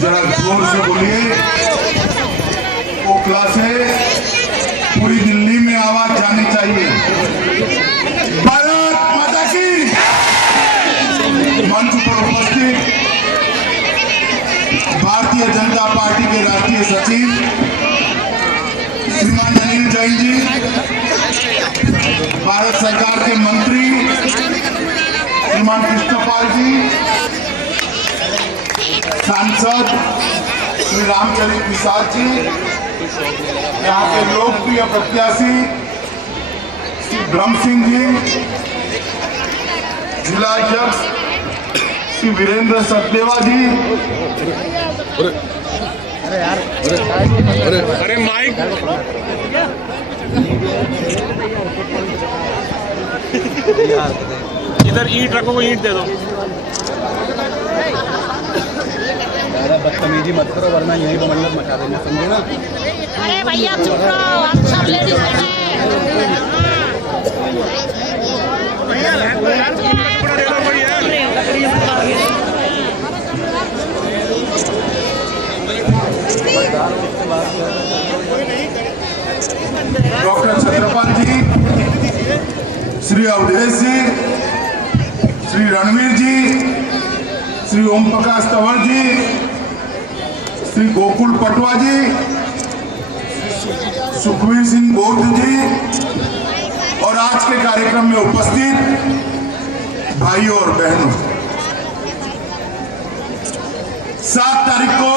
जरा जोर से बोलिए। ओखला से पूरी दिल्ली में आवाज जानी चाहिए। भारत माता की। मंच पर उपस्थित भारतीय जनता पार्टी के राष्ट्रीय सचिव श्रीमान अनिल जैन जी, भारत सरकार के मंत्री श्रीमान कृष्णपाल जी, सांसद श्री रामचरित प्रसाद जी, यहाँ के लोकप्रिय प्रत्याशी श्री ब्रह्म सिंह जी, जिला अध्यक्ष श्री वीरेंद्र सचदेवा जी, अरे माइक इधर ईंट रखो, को ईंट दे दो। ज्यादा बदतमीजी मत करो वरना यही बमंडल मचा देना, समझे ना। अरे भैया चुप रहो, हम सब लेडीज हैं। डॉक्टर छत्रपाल जी, श्री अवधेश जी, श्री रणवीर जी, श्री ओम प्रकाश तंवर जी, श्री गोकुल पटवा जी, सुखवीर सिंह बौद्ध जी और आज के कार्यक्रम में उपस्थित भाइयों और बहनों, 7 तारीख को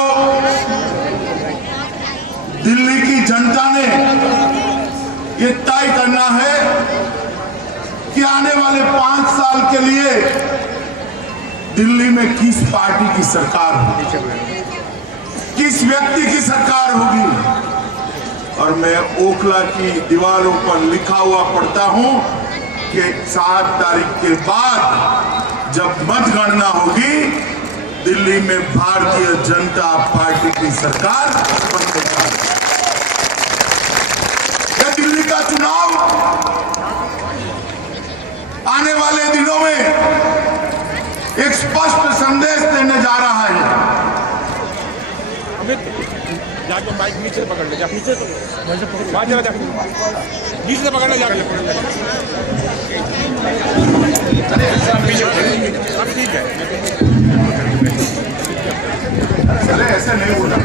दिल्ली की जनता ने ये तय करना है कि आने वाले 5 साल के लिए दिल्ली में किस पार्टी की सरकार होगी, किस व्यक्ति की सरकार होगी। और मैं ओखला की दीवारों पर लिखा हुआ पढ़ता हूं कि 7 तारीख के बाद जब मतगणना होगी दिल्ली में भारतीय जनता पार्टी की सरकार बनेगी। दिल्ली का चुनाव आने वाले दिनों में एक स्पष्ट संदेश देने जा रहा है। अमित जाके माइक नीचे से पकड़ ले, जा नीचे से वहां चला, जा नीचे से पकड़ ले, जाके अब ठीक है। चले ऐसे नहीं बोला।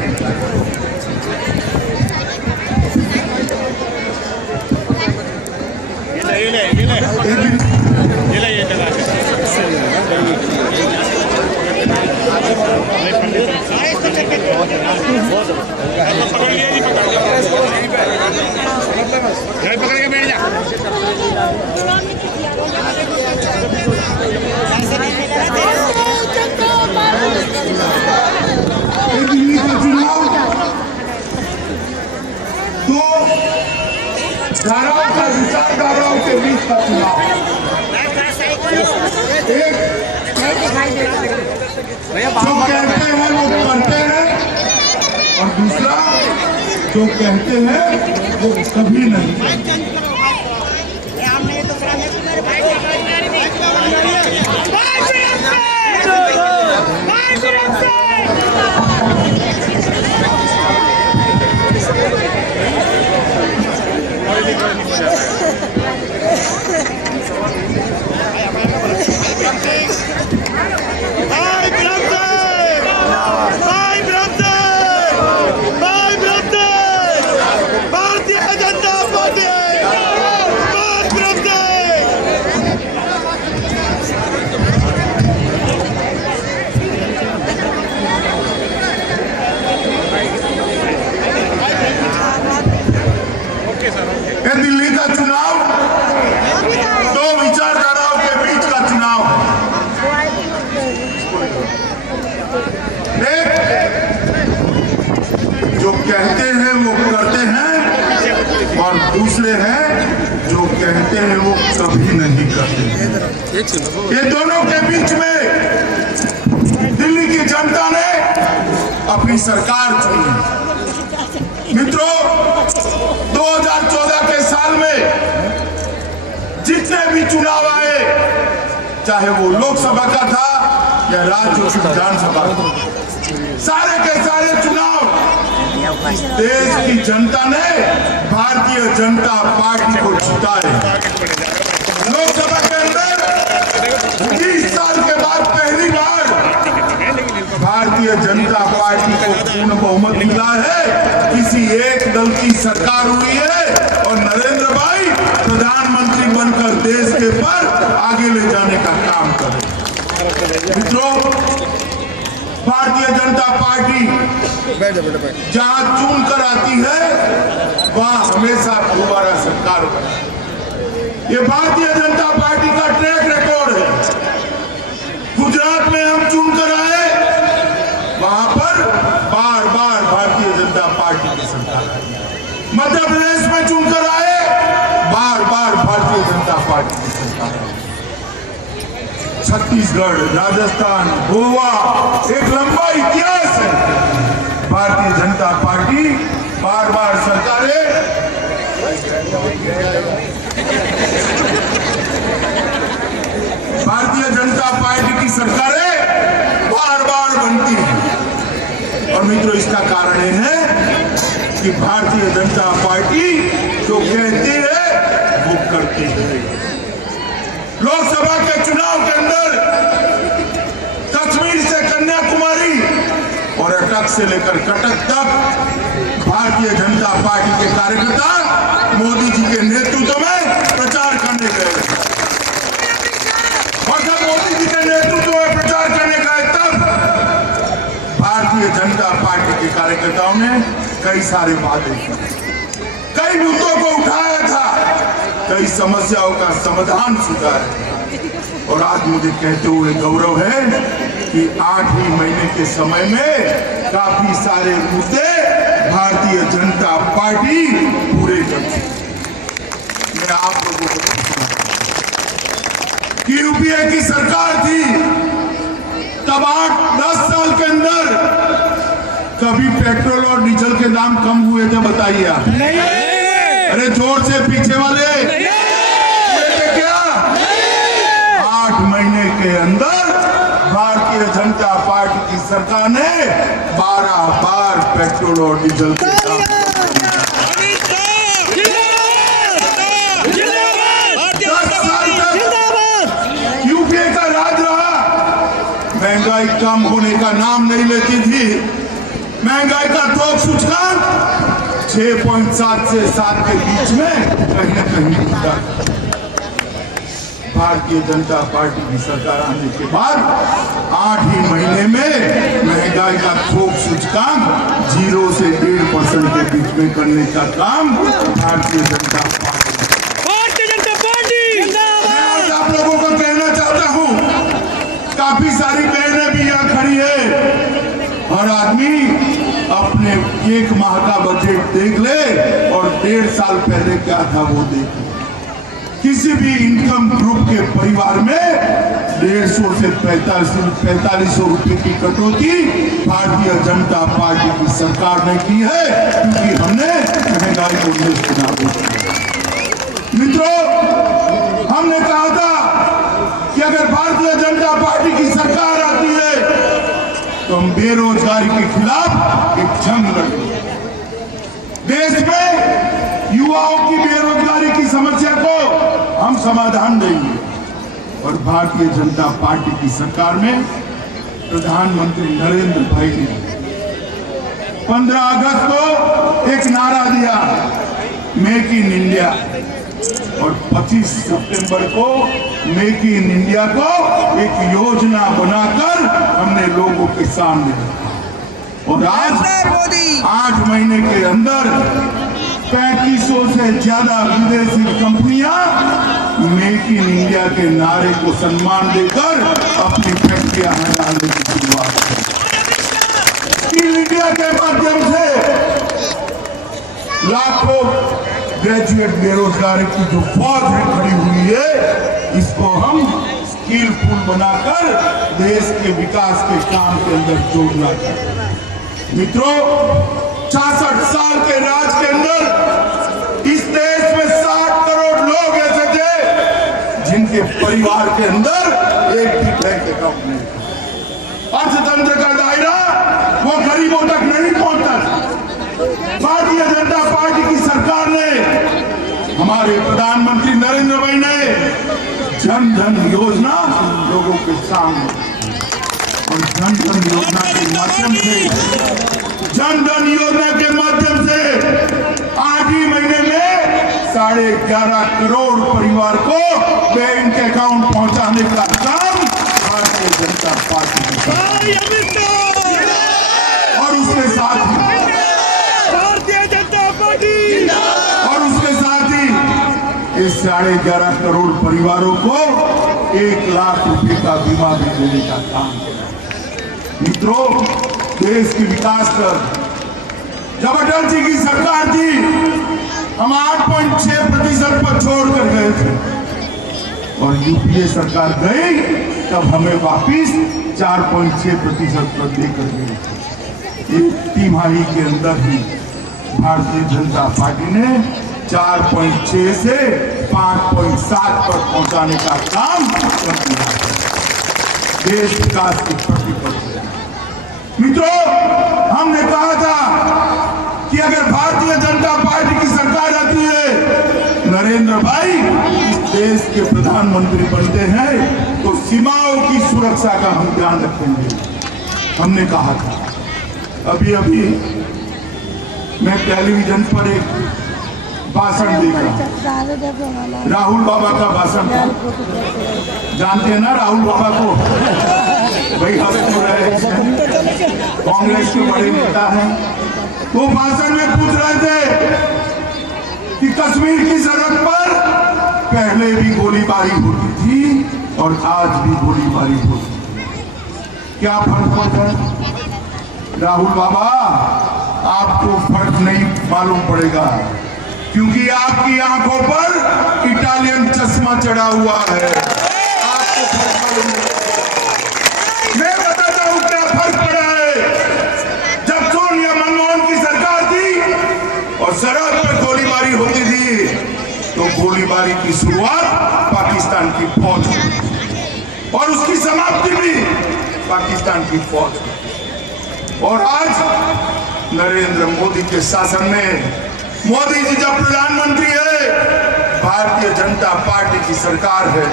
ये चला पकड़ के बैठ जा। दिल्ली का चुनाव 2 धाराओं का विचारधाराओं के बीच का चुनाव। एक जो कहते हैं वो करते हैं और दूसरा जो कहते हैं वो कभी नहीं। दिल्ली का चुनाव 2 विचारधाराओं के बीच का चुनाव। एक जो कहते हैं वो करते हैं और दूसरे हैं जो कहते हैं वो कभी नहीं करते। ये दोनों के बीच में दिल्ली की जनता ने अपनी सरकार चुनी। मित्रों, 2014 के साल में जितने भी चुनाव आए, चाहे वो लोकसभा का था या राज्य की विधानसभा, सारे के सारे चुनाव देश की जनता ने भारतीय जनता पार्टी को जीता है। लोकसभा के अंदर 20 साल के बाद पहली बार भारतीय जनता पार्टी को पूर्ण बहुमत मिला है। किसी एक दल की सरकार हुई है और नरेंद्र भाई प्रधानमंत्री बनकर देश के पर आगे ले जाने का काम करें। मित्रों, भारतीय जनता पार्टी जहां चुन कर आती है वहां हमेशा दोबारा सरकार बने। ये भारतीय जनता पार्टी का ट्रैक रिकॉर्ड है। गुजरात में हम चुन कर आए, वहां पर बार बार भारतीय जनता पार्टी की सरकार आई। मध्य प्रदेश में चुनकर आए, बार बार भारतीय जनता पार्टी की सरकार आई। छत्तीसगढ़, राजस्थान, गोवा, एक लंबा इतिहास है। भारतीय जनता पार्टी बार बार सरकारें भारतीय जनता पार्टी की सरकारें बार बार बनती हैं। और मित्रों, इसका कारण यह है कि भारतीय जनता पार्टी जो कहती है वो करती है। लोकसभा के चुनाव के अंदर कश्मीर से कन्याकुमारी और अटक से लेकर कटक तक भारतीय जनता पार्टी के कार्यकर्ता मोदी जी के नेतृत्व में प्रचार करने गए। और जब मोदी जी के नेतृत्व में प्रचार करने गए तब भारतीय जनता पार्टी के कार्यकर्ताओं ने कई सारे वादे किए, कई मुद्दों को उठाया था, कई समस्याओं का समाधान सुधारा। और आज मुझे कहते हुए गौरव है कि 8 ही महीने के समय में काफी सारे मुद्दे भारतीय जनता पार्टी पूरे कर चुकी। मैं आप लोगों को कि यूपीए की सरकार थी तब 8-10 साल के अंदर कभी पेट्रोल और डीजल के दाम कम हुए थे? बताइए आप। अरे जोर से पीछे वाले क्या 8 महीने के अंदर भारतीय जनता पार्टी की सरकार ने 12 बार पेट्रोल और डीजल के दाम 10 साल तक यूपीए का राज रहा। महंगाई कम होने का नाम नहीं लेती थी। महंगाई का थोक सूचकांक 6.7 से 7 के बीच में कहीं न कहीं उठा। भारतीय जनता पार्टी की सरकार आने के बाद 8 ही महीने में महंगाई का थोक सूचकांक 0 से 1.5% के बीच में करने का काम भारतीय जनता पार्टी। मैं आज आप लोगों को कहना चाहता हूं, काफी सारी बहनें भी यहाँ खड़ी है। हर आदमी अपने 1 माह का बजट देख ले और 1.5 साल पहले क्या था वो देख ले। किसी भी इनकम ग्रुप के परिवार में 150 से 4500 रुपए की कटौती भारतीय जनता पार्टी की सरकार ने की है, क्योंकि हमने महंगाई को नियंत्रण किया। मित्रों, हमने कहा था कि अगर भारतीय जनता पार्टी की सरकार आती है तो हम बेरोजगारी के खिलाफ एक जंग लड़ेंगे। देश में युवाओं की बेरोजगारी की समस्या को हम समाधान देंगे। और भारतीय जनता पार्टी की सरकार में प्रधानमंत्री नरेंद्र भाई ने 15 अगस्त को एक नारा दिया, मेक इन इंडिया, और 25 सितंबर को मेक इन इंडिया को एक योजना बनाकर हमने लोगों के सामने रखा। और आज 8 महीने के अंदर 3500 से ज्यादा विदेशी कंपनियां मेक इन इंडिया के नारे को सम्मान देकर अपनी फैक्ट्रियां डालने की शुरुआत की। स्किल इंडिया के माध्यम से लाखों ग्रेजुएट बेरोजगारी की जो फौज खड़ी हुई है, इसको हम स्किलफुल बनाकर देश के विकास के काम के अंदर जोड़ना चाहते हैं। मित्रों, 66 साल के राज के अंदर इस देश में 60 करोड़ लोग ऐसे थे जिनके परिवार के अंदर एक भी बैंक अकाउंट नहीं था। अर्थतंत्र का दायरा वो गरीबों तक नहीं पहुंचता था। भारतीय जनता पार्टी की सरकार ने, हमारे प्रधानमंत्री नरेंद्र भाई ने जन धन योजना लोगों के सामने, और जन धन योजना के माध्यम से 8 ही महीने में 11.5 करोड़ परिवार को बैंक अकाउंट पहुंचाने का काम भारतीय जनता पार्टी ने किया। और उसके साथ ही भारतीय जनता पार्टी इस 11.5 करोड़ परिवारों को 1 लाख रुपए का बीमा भी देने का काम किया। मित्रों, देश की विकास दर जब अटल जी की सरकार थी, हम 8.6% पर छोड़कर गए थे, और यूपीए सरकार गई तब हमें वापिस 4.6% पर लेकर गई। एक तिमाही के अंदर ही भारतीय जनता पार्टी ने 4.6 से 5.7 पर पहुंचाने का काम कर दिया। देश विकास की प्रगति पर। मित्रों, हमने कहा था कि अगर भारतीय जनता पार्टी की सरकार आती है, नरेंद्र भाई इस देश के प्रधानमंत्री बनते हैं, तो सीमाओं की सुरक्षा का हम ध्यान रखेंगे। हमने कहा था। अभी मैं टेलीविजन पर एक भाषण देख रहा हूं, राहुल बाबा का भाषण था। जानते हैं ना राहुल बाबा को? भाई हंस रहे, कांग्रेस के बड़े नेता हैं। वो भाषण में पूछ रहे थे कि कश्मीर की सरहद पर पहले भी गोलीबारी होती थी और आज भी गोलीबारी होती है, क्या फर्क पड़ता है? राहुल बाबा, आपको फर्क नहीं मालूम पड़ेगा, क्योंकि आपकी आंखों पर इटालियन चश्मा चढ़ा हुआ है। आपको फर्क मालूम नहीं। मैं बताता हूं क्या फर्क पड़ा है। जब सोनिया मनमोहन की सरकार थी और सरहद पर गोलीबारी होती थी, तो गोलीबारी की शुरुआत पाकिस्तान की फौज की, और उसकी समाप्ति भी पाकिस्तान की फौज की। और आज नरेंद्र मोदी के शासन में, मोदी जी जब प्रधानमंत्री है, भारतीय जनता पार्टी की सरकार है,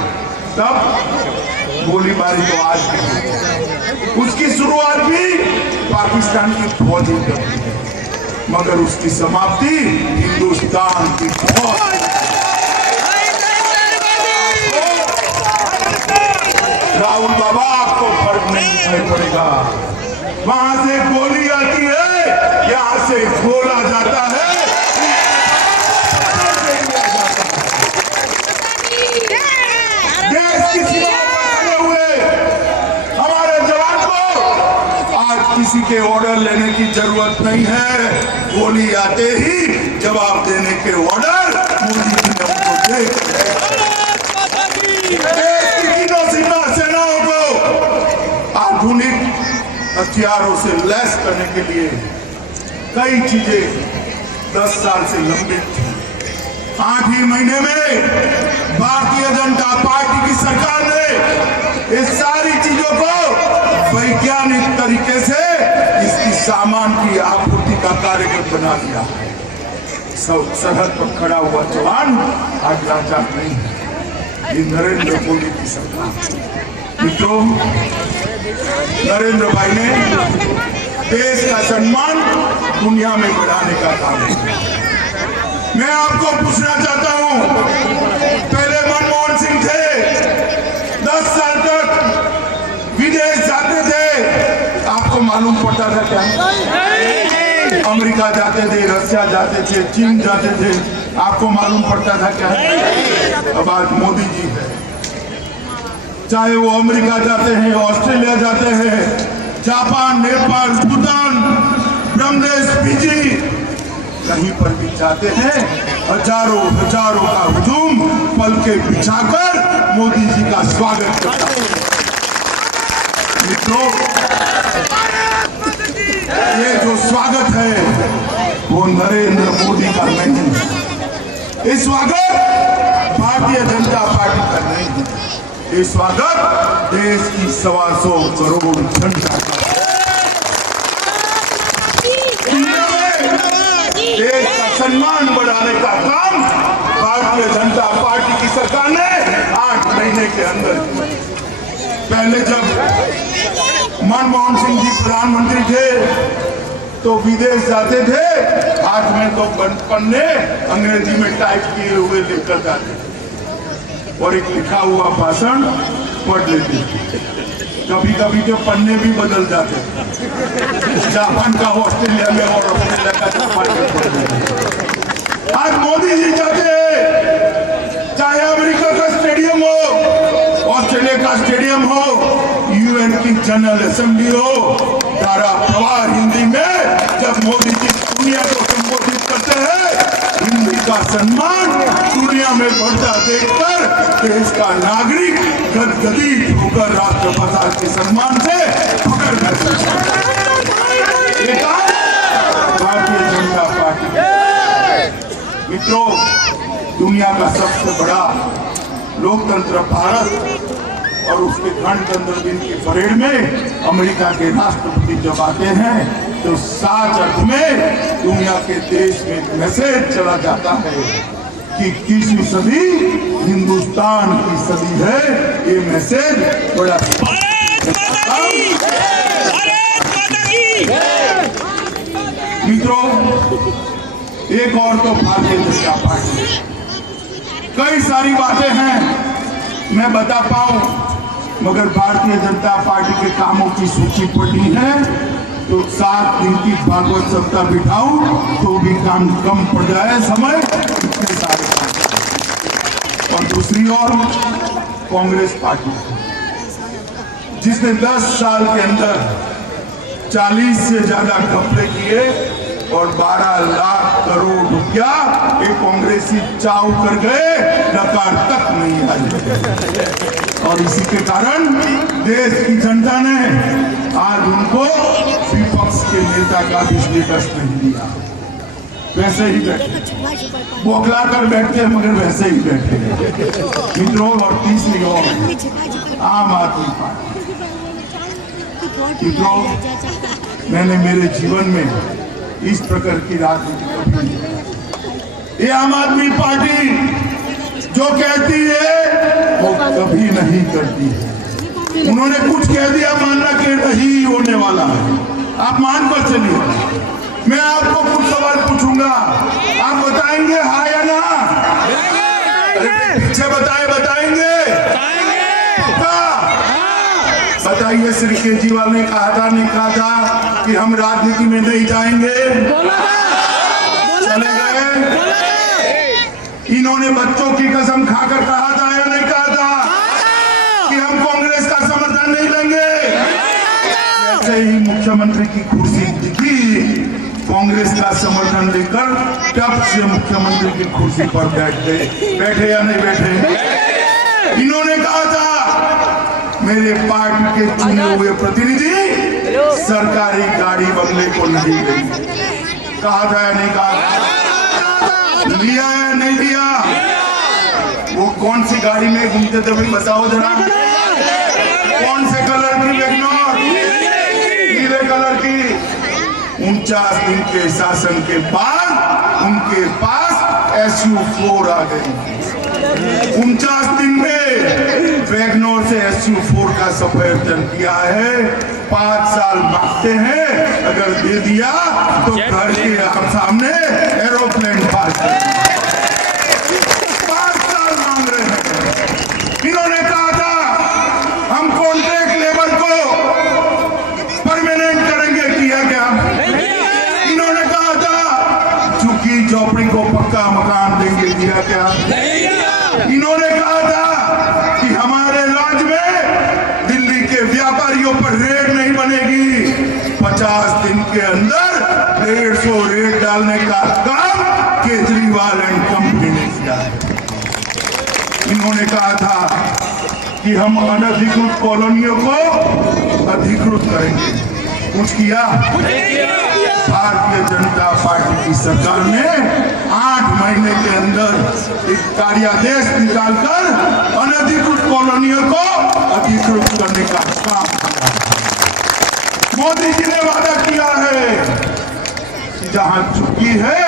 तब गोलीबारी तो आज भी, उसकी शुरुआत भी पाकिस्तान की फौज ही करती है, मगर उसकी समाप्ति हिंदुस्तान की फौज। राहुल बाबा, आपको फर्क नहीं दिखाई पड़ेगा। वहां से गोली आती है, यहां से गोला जाता है। देश की सीमा पर खड़े हुए हमारे जवान को आज किसी के ऑर्डर लेने की जरूरत नहीं है। गोली आते ही जवाब देने के ऑर्डर मोदी जी ने उनको दे। देश की तीनों सेनाओं को आधुनिक हथियारों से लैस करने के लिए कई चीजें 10 साल से लंबित थी। 8 ही महीने में भारतीय जनता पार्टी की सरकार ने इस सारी चीजों को वैज्ञानिक तरीके से इसकी सामान की आपूर्ति का कार्यक्रम बना दिया है। सरहद पर खड़ा हुआ जवान आज लाचार नहीं है। ये नरेंद्र मोदी की सरकार। मित्रों, नरेंद्र भाई ने देश का सम्मान दुनिया में बढ़ाने का काम किया। मैं आपको पूछना चाहता हूं, पहले मनमोहन सिंह थे, 10 साल तक विदेश जाते थे, आपको मालूम पड़ता था क्या? अमेरिका जाते थे, रशिया जाते थे, चीन जाते थे, आपको मालूम पड़ता था क्या? अब आज मोदी जी है, चाहे वो अमेरिका जाते हैं, ऑस्ट्रेलिया जाते हैं, जापान, नेपाल, भूटान, ब्रह्मदेश, फिजी, कहीं पर भी जाते हैं, हजारों हजारों का हुजूम पल के बिछाकर मोदी जी का स्वागत करता है। मित्रों, ये जो स्वागत है वो नरेंद्र मोदी का नहीं है। ये स्वागत भारतीय जनता पार्टी का नहीं है। ये स्वागत देश की 125 करोड़ जनता का देश का सम्मान बढ़ाने का काम भारतीय जनता पार्टी की सरकार ने 8 महीने के अंदर। पहले जब मनमोहन सिंह जी प्रधानमंत्री थे तो विदेश जाते थे, हाथ में तो पन्ने अंग्रेजी में टाइप किए हुए लेकर जाते और एक लिखा हुआ भाषण पढ़ लेते। कभी कभी तो पन्ने भी बदल जाते, जापान का ऑस्ट्रेलिया में और ऑस्ट्रेलिया का जापान में। आज मोदी जी जाते हैं, चाहे अमेरिका का स्टेडियम हो, ऑस्ट्रेलिया का स्टेडियम हो, यूएन की जनरल असेंबली हो, धारा प्रवाह हिंदी में जब मोदी जी दुनिया को संबोधित करते हैं, हिंदी का सम्मान दुनिया में बढ़ता देखकर देश का नागरिक गदगदित होकर राष्ट्रपिता के सम्मान से फख्र महसूस करता है। ये काम भारतीय जनता पार्टी। मित्रों, दुनिया का सबसे बड़ा लोकतंत्र भारत और उसके गणतंत्र दिन की परेड में अमेरिका के राष्ट्रपति जब आते हैं तो साच अर्थ में दुनिया के देश में एक मैसेज चला जाता है कि 21वीं सदी हिंदुस्तान की सदी है। ये मैसेज बड़ा मित्रों, एक और तो भारतीय जनता पार्टी, कई सारी बातें हैं मैं बता पाऊं, मगर भारतीय जनता पार्टी के कामों की सूची पढ़नी है तो 7 दिन की भागवत सप्ताह बिठाऊं तो भी काम कम पड़ जाए समय, इतने सारे काम। और दूसरी ओर कांग्रेस पार्टी जिसने 10 साल के अंदर 40 से ज्यादा घपले किए और 12 लाख करोड़ रुपया एक कांग्रेसी चाव कर गए, नकार तक नहीं आई। और इसी के कारण देश की जनता ने आज उनको विपक्ष के नेता का भी स्टेटस नहीं दिया। वैसे ही बैठे, बौखला कर बैठते हैं मगर वैसे ही बैठे। मित्रों, और तीसरी ओर आम आदमी पार्टी। मित्रों, मैंने मेरे जीवन में इस प्रकार की राजनीति कभी नहीं। ये आम आदमी पार्टी जो कहती है वो कभी नहीं करती है। उन्होंने कुछ कह दिया, मानना कि नहीं होने वाला है, आप मान कर चलिए। मैं आपको कुछ सवाल पूछूंगा, आप बताएंगे हाँ या ना? पीछे बताएंगे बताइए। श्री केजरीवाल ने कहा था, नहीं कहा था कि हम राजनीति में नहीं जाएंगे, चले गए। इन्होंने बच्चों की कसम खाकर कहा था या नहीं कहा था कि हम कांग्रेस का समर्थन नहीं लेंगे? ऐसे ही मुख्यमंत्री की कुर्सी दिखी, कांग्रेस का समर्थन लेकर तब से मुख्यमंत्री की कुर्सी पर बैठ गए। बैठे या नहीं बैठे? इन्होंने कहा था मेरे पार्टी के चुने हुए प्रतिनिधि सरकारी गाड़ी बंगले को नहीं देंगे। कहा था या नहीं कहा? लिया या नहीं लिया? वो कौन सी गाड़ी में घूमते थे भाई बताओ जरा? कौन से कलर की वैगनर? नीले कलर की। 49 दिन के शासन के बाद उनके पास SU4 आ गई। 49 दिन में वैगनर से SU4 का सफेदन किया है। 5 साल मांगते हैं, अगर दे दिया तो घर के सामने एरोप्लेन पास कर दिया। 5 साल मांग रहे हैं। इन्होंने कहा था हम कॉन्ट्रैक्ट लेबर को परमानेंट करेंगे, किया क्या? इन्होंने कहा था झुग्गी झोपड़ी को पक्का मकान देंगे, किया क्या? इन्होंने कहा था कि हमारे राज्य में दिल्ली के व्यापारियों पर रेड नहीं बनेगी। 50 दिन के अंदर 150 रेड डालने का काम केजरीवाल एंड कंपनी ने किया है। इन्होंने कहा था कि हम अनधिकृत कॉलोनियों को अधिकृत करेंगे, कुछ किया? भारतीय जनता पार्टी की सरकार ने 8 महीने के अंदर एक कार्यादेश निकालकर अनधिकृत कॉलोनियों को अधिकृत करने का काम कर रहा है। मोदी जी ने वादा किया है कि जहां चुकी है